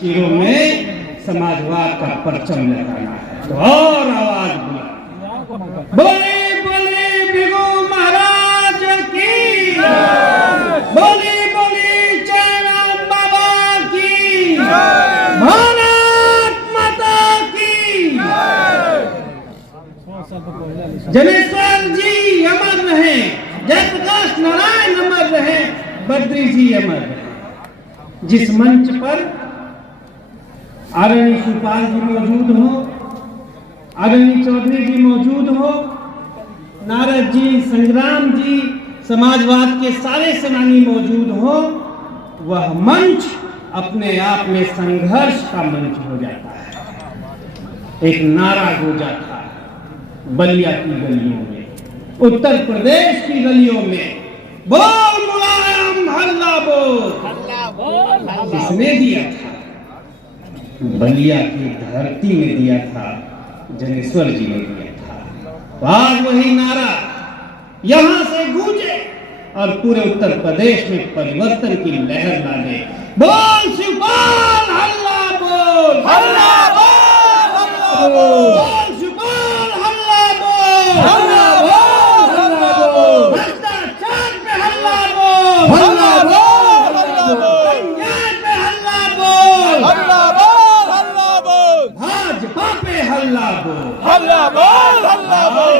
चीरों में समाजवाद का परचम लगाना है। तो और आवाज बोले बोले बिगू महाराज की, बोले बोले चारण बाबा की, भारत माता की। जनेश्वर जी अमर रहे, जयप्रकाश नारायण अमर रहे, बद्री जी अमर रहे। जिस मंच पर आदरणीय शिवपाल जी मौजूद हो, आदरणीय चौधरी जी मौजूद हो, नारद जी, संग्राम जी, समाजवाद के सारे सेनानी मौजूद हो, वह मंच अपने आप में संघर्ष का मंच हो जाता है। एक नारा गूंजा था बलिया की गलियों में, उत्तर प्रदेश की गलियों में, बोल मुलायम हल्ला बोल। किसने दिया था? बलिया की धरती में दिया था, जनेश्वर जी ने दिया था। आज वही नारा यहां से गूंजे और पूरे उत्तर प्रदेश में परिवर्तन की लहर ला दे। बोल शिवपाल हल्ला बोल, हल्ला बोल, हल्ला बोल, शिवपाल हल्ला बोल, हल्ला बोल, हल्ला बोल, भ्रष्टाचार पे हल्ला बोल, हल्ला बोल, हल्ला बोल, अन्याय पे हल्ला बोल, हल्ला बोल, हल्ला बोल, भाजपा पे हल्ला बोल, हल्ला बोल, हल्ला बोल।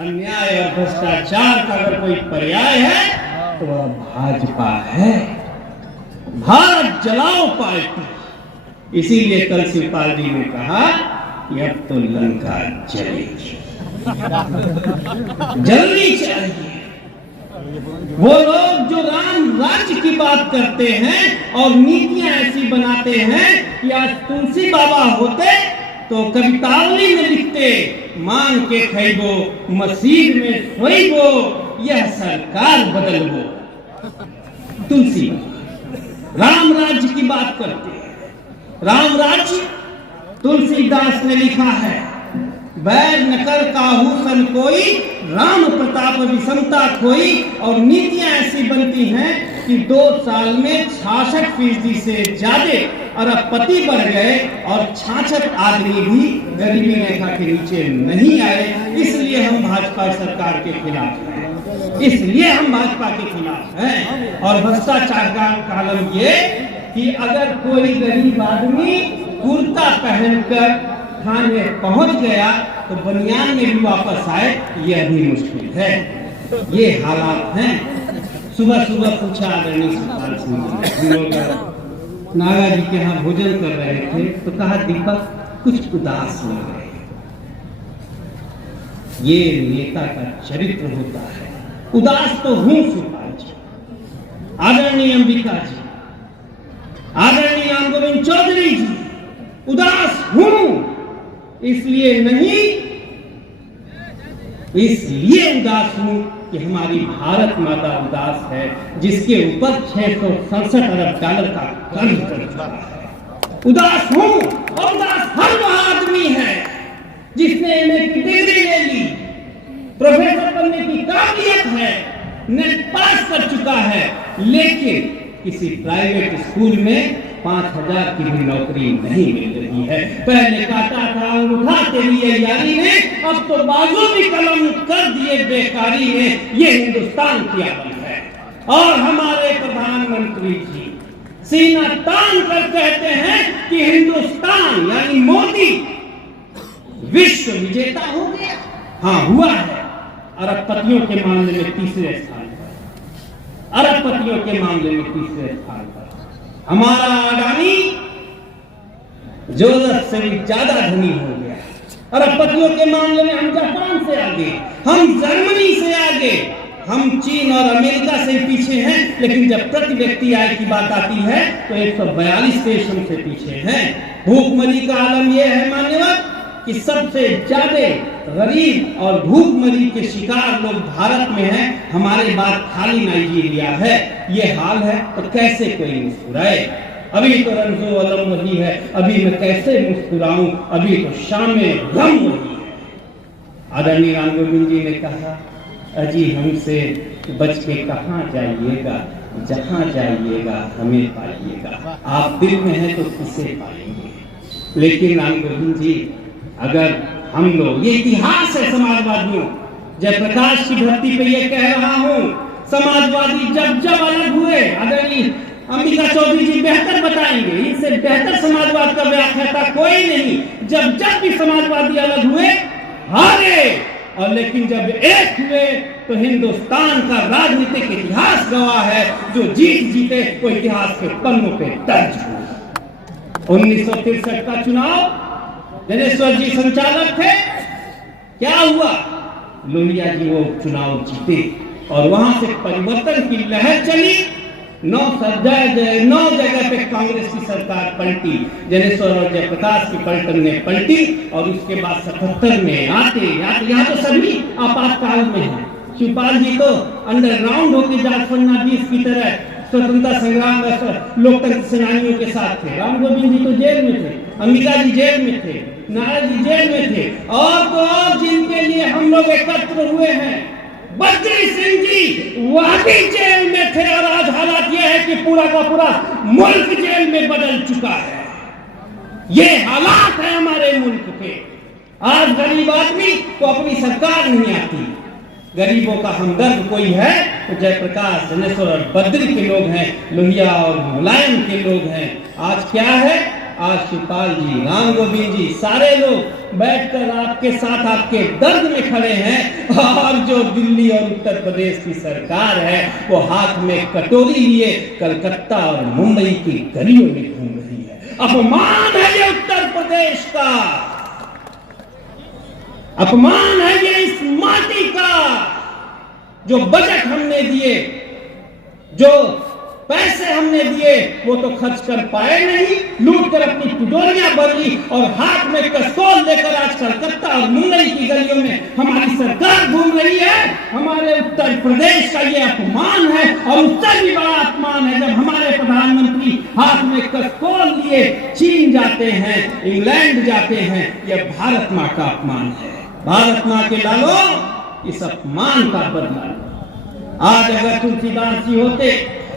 अन्याय और भ्रष्टाचार का अगर कोई पर्याय है तो वह भाजपा है, भारत जलाओ पार्टी। इसीलिए कल शिवपाल जी ने कहा कि अब तो लंका जलेगी, जल्दी चाहिए। वो लोग जो राम राज्य की बात करते हैं और नीतियां ऐसी बनाते हैं कि आज तुलसी बाबा होते तो कवितावली में लिखते, मांग के खैबो मसीह में सोईबो, यह सरकार बदलबो। तुलसी राम राज्य की बात करते हैं। राम राज्य तुलसीदास ने लिखा है, बैर न कर काहू सन कोई, राम प्रताप विषमता खोई। और नीतियां ऐसी बनती हैं कि 2 साल में 66% से ज्यादा अरबपति बढ़ गए और 66 आदमी भी गरीबी रेखा के नीचे नहीं आए। इसलिए हम भाजपा सरकार के खिलाफ हैं, इसलिए हम भाजपा के खिलाफ हैं। और भ्रष्टाचार का कारण ये कि अगर कोई गरीब आदमी कुर्ता पहनकर थाने पहुंच गया तो बनियान में भी वापस आए, यह भी मुश्किल है। ये हालात हैं। सुबह सुबह पूछा आदरणीय शिवपाल सिंह जी, नागा जी के यहाँ भोजन कर रहे थे तो कहा दीपक कुछ उदास लग रहे हैं। ये नेता का चरित्र होता है। उदास तो हूं शिवपाल जी, आदरणीय अंबिका जी, आदरणीय राम गोविंद चौधरी जी, उदास हूं। इसलिए नहीं, इसलिए उदास हूं कि हमारी भारत माता उदास है, जिसके ऊपर 667 अरब डॉलर का कर्ज चढ़ चुका है। उदास हूं और उदास हर वह आदमी है जिसने एमए की डिग्री ले ली, प्रोफेसर बनने की काबिलियत है, नेट पास कर चुका है, लेकिन किसी प्राइवेट स्कूल में 5000 की भी नौकरी नहीं मिल रही है। पहले काटा था अंगूठा के लिए यारी ने, अब तो बाजू भी कलम कर दिए बेकारी ने। ये हिंदुस्तान की आवाज है। और हमारे प्रधानमंत्री जी सीना तान कर कहते हैं कि हिंदुस्तान यानी मोदी विश्व विजेता हो गया। हाँ हुआ है, अरबपतियों के मामले में 3रे स्थान पर, अरबपतियों के मामले में 3रे स्थान पर। हमारा अडानी जरूरत से भी ज्यादा धनी हो गया। अरबपतियों के मामले में हम जापान से आगे, हम जर्मनी से आगे, हम चीन और अमेरिका से पीछे हैं। लेकिन जब प्रति व्यक्ति आय की बात आती है तो 142 देश हमसे पीछे हैं। भूखमरी का आलम यह है मान्यवर कि सबसे ज्यादा गरीब और भूखमरी के शिकार लोग भारत में हैं। हमारे बाद खाली नाइजीरिया है। ये हाल है तो कैसे कोई मुस्कुराए? अभी तो रंजो अलम वही है, अभी मैं कैसे मुस्कुराऊं, अभी तो शाम में गम वही है। आदरणीय राम गोविंद जी ने कहा, अजी हमसे बच के कहां जाइएगा, जहां जाइएगा हमें पाइएगा, आप दिल में हैं तो किसे पाएंगे। लेकिन राम गोविंद जी, अगर हम लोग, ये इतिहास है समाजवादियों, जयप्रकाश की धरती पे ये कह रहा हूं, समाजवादी जब जब अलग हुए, आदरणीय अंबिका चौधरी जी बेहतर बताएंगे, इनसे बेहतर समाजवाद का व्याख्याता कोई नहीं। जब जब भी समाजवादी अलग हुए हारे, और लेकिन जब एक हुए तो हिंदुस्तान का राजनीतिक इतिहास गवाह है, जो जीत जीते वो इतिहास के पन्नों पे दर्ज हुए। 1963 का चुनाव जनेश्वर जी संचालक थे, क्या हुआ? लोहिया जी वो चुनाव जीते और वहां से परिवर्तन की लहर चली। 9 जगह पे कांग्रेस की सरकार पलटी, जनेश्वर और जयप्रकाश की पलटन ने पलटी, और उसके बाद 77 में आते यहाँ तो सभी आपातकाल में हैं। शिवपाल जी तो अंडरग्राउंड होकर जाट फडणवीस की तरह स्वतंत्रता संग्राम लोकतंत्र सेनानियों के साथ थे। राम गोविंद जी तो जेल में थे, अंबिका जी जेल में थे, नारायण जी जेल में थे, और तो और जिनके लिए हम लोग एकत्र हुए हैं, बद्री सिंह जी वह भी जेल में थे, और आज हालात यह है कि पूरा का पूरा मुल्क जेल में बदल चुका है। ये हालात है हमारे मुल्क के। आज गरीब आदमी को अपनी सरकार नहीं आती, गरीबों का हमदर्द कोई है तो जयप्रकाश, जनेश्वर और बद्री के लोग हैं, लोहिया और मुलायम के लोग हैं। आज क्या है? आज शिवपाल जी, राम गोविंद जी, सारे लोग बैठकर आपके साथ आपके दर्द में खड़े हैं, और जो दिल्ली और उत्तर प्रदेश की सरकार है वो हाथ में कटोरी लिए कलकत्ता और मुंबई की गलियों में घूम रही है। अपमान है ये उत्तर प्रदेश का, अपमान है ये इस माटी का। जो बजट हमने दिए, जो पैसे हमने दिए, वो तो खर्च कर पाए नहीं, लूट कर अपनी तिजोरियां भर ली, और हाथ में कस्तौल लेकर आज कलकत्ता और मुंबई की गलियों में हमारी सरकार घूम रही है। हमारे उत्तर प्रदेश का ये अपमान है, और उससे भी बड़ा अपमान है जब हमारे प्रधानमंत्री हाथ में कस्तौल लिए चीन जाते हैं, इंग्लैंड जाते हैं। यह भारत माँ का अपमान है। भारत माँ के लालो, इस अपमान का बदला लो। आज अगर तुलसीदास जी होते,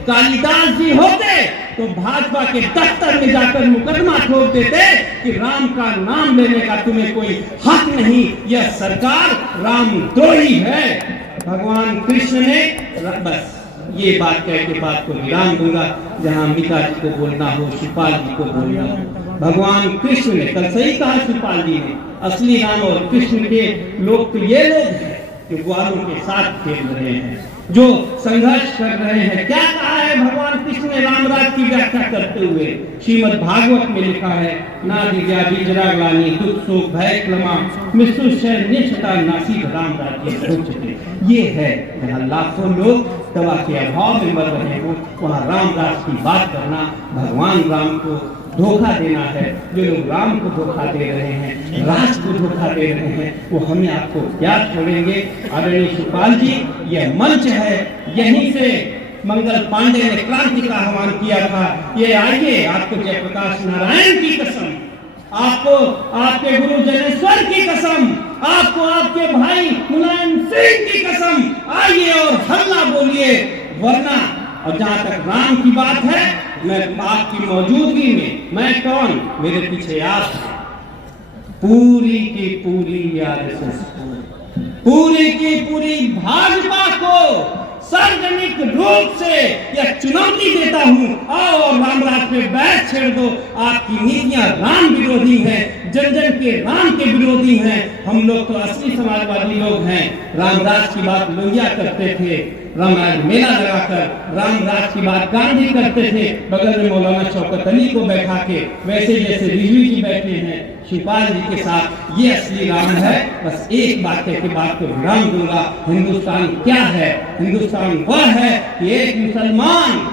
कालिदास जी होते, तो भाजपा के दफ्तर में जाकर मुकदमा ठोक देते कि राम का नाम लेने का तुम्हें कोई हक नहीं, यह सरकार रामद्रोही है। भगवान कृष्ण ने, बस ये बात कह के बात को विराम दूंगा, जहां अंबिका जी को बोलना हो, शिवपाल जी को बोलना हो। भगवान कृष्ण ने, कल सही कहा शिवपाल जी ने, असली राम और कृष्ण के लोग तो ये लोग हैं जो ग्वालों के साथ खेल रहे हैं, जो संघर्ष कर रहे हैं। क्या कहा है भगवान कृष्ण ने रामराज की व्याख्या करते हुए? श्रीमद् भागवत में लिखा है, नादि व्याधि जरा ग्लानि दुख शोक भय क्लमा मृत्युशय निष्ठा नासिक राम राज्य उच्चते। ये है जहाँ लाखों लोग दवा के अभाव में मर रहे हो, वहाँ राम राज की बात करना भगवान राम को धोखा देना है। जो लोग राम को धोखा दे रहे हैं, राज को धोखा दे रहे हैं, वो हमें आपको याद छोड़ेंगे। आदरणीय शिवपाल जी, यह मंच है, यहीं से मंगल पांडे ने क्रांति का आह्वान किया था। ये आइए, आपको जयप्रकाश नारायण की कसम, आपको आपके गुरु जनेश्वर की कसम, आपको आपके भाई मुलायम सिंह की कसम, आइए और हल्ला बोलिए। वरना, और जहां तक राम की बात है, मैं आपकी मौजूदगी में, मैं कौन, मेरे पीछे आप, पूरी की पूरी आरएसएस को, पूरी की पूरी भाजपा को सार्वजनिक रूप से यह चुनौती देता हूं, आओ और रामराज पे बैठ छेड़ दो। आपकी नीतियां राम विरोधी हैं, जन जन के राम के विरोधी हैं। हम लोग तो असली समाजवादी लोग हैं। रामराज की बात लोहिया करते थे, रामराज मेला लगाकर रामराज की बात गांधी करते थे, बगल में मौलाना शौकत अली को बैठा के, वैसे जैसे रिजवी जी बैठे हैं शिवपाल जी के साथ। ये असली राम है। बस एक बात कह के बात को विराम दूंगा। हिंदुस्तान क्या है? हिंदुस्तान वह है कि एक मुसलमान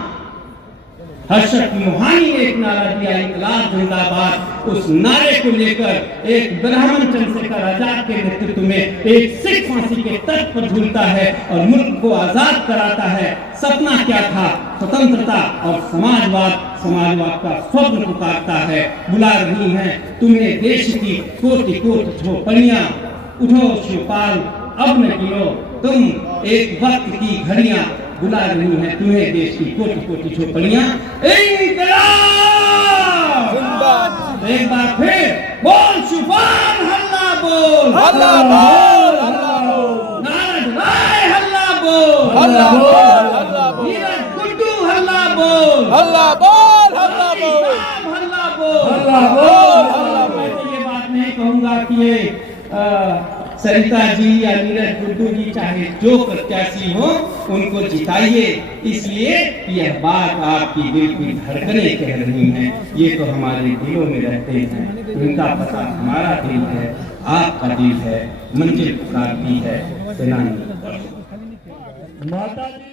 हर्षद मोहानी ने एक नारा दिया, इनकलाब जिंदाबाद। उस नारे को लेकर एक ब्राह्मण चंद्रशेखर आजाद के नेतृत्व में एक सिख फांसी के तट पर झूलता है और मुल्क को आजाद कराता है। सपना क्या था? स्वतंत्रता और समाजवाद। समाजवाद का स्वप्न पुकारता है, बुला रही हैं तुम्हें देश की कोटि कोटि झोपड़ियां। उठो शिवपाल, अब न गिरो तुम एक वक्त की घड़ियां। बुला रही हैं तुम्हें देश की कोटि कोटि झोपड़ियां। एक बार फिर बोल शूफान हल्ला बोल, हल्ला बोल, हल्ला बोल, नारद राय हल्ला बोल, हल्ला बोल, हल्ला बोल, नीरज गुड्डू हल्ला बोल, हल्ला बोल, हल्ला बोल, हल्ला बोल, हल्ला बोल, हल्ला मैं तो ये बात नहीं कहूंगा कि ये सरिता जी या नीरज गुड्डू जी चाहे जो प्रत्याशी हो उनको जिताइए, इसलिए यह बात आपकी दिल की धड़कनें कह रही हैं। ये तो हमारे दिलों में रहते हैं, इनका पता हमारा दिल है, आपका दिल है, मंजिल पुकारती है सेनानी। माता जी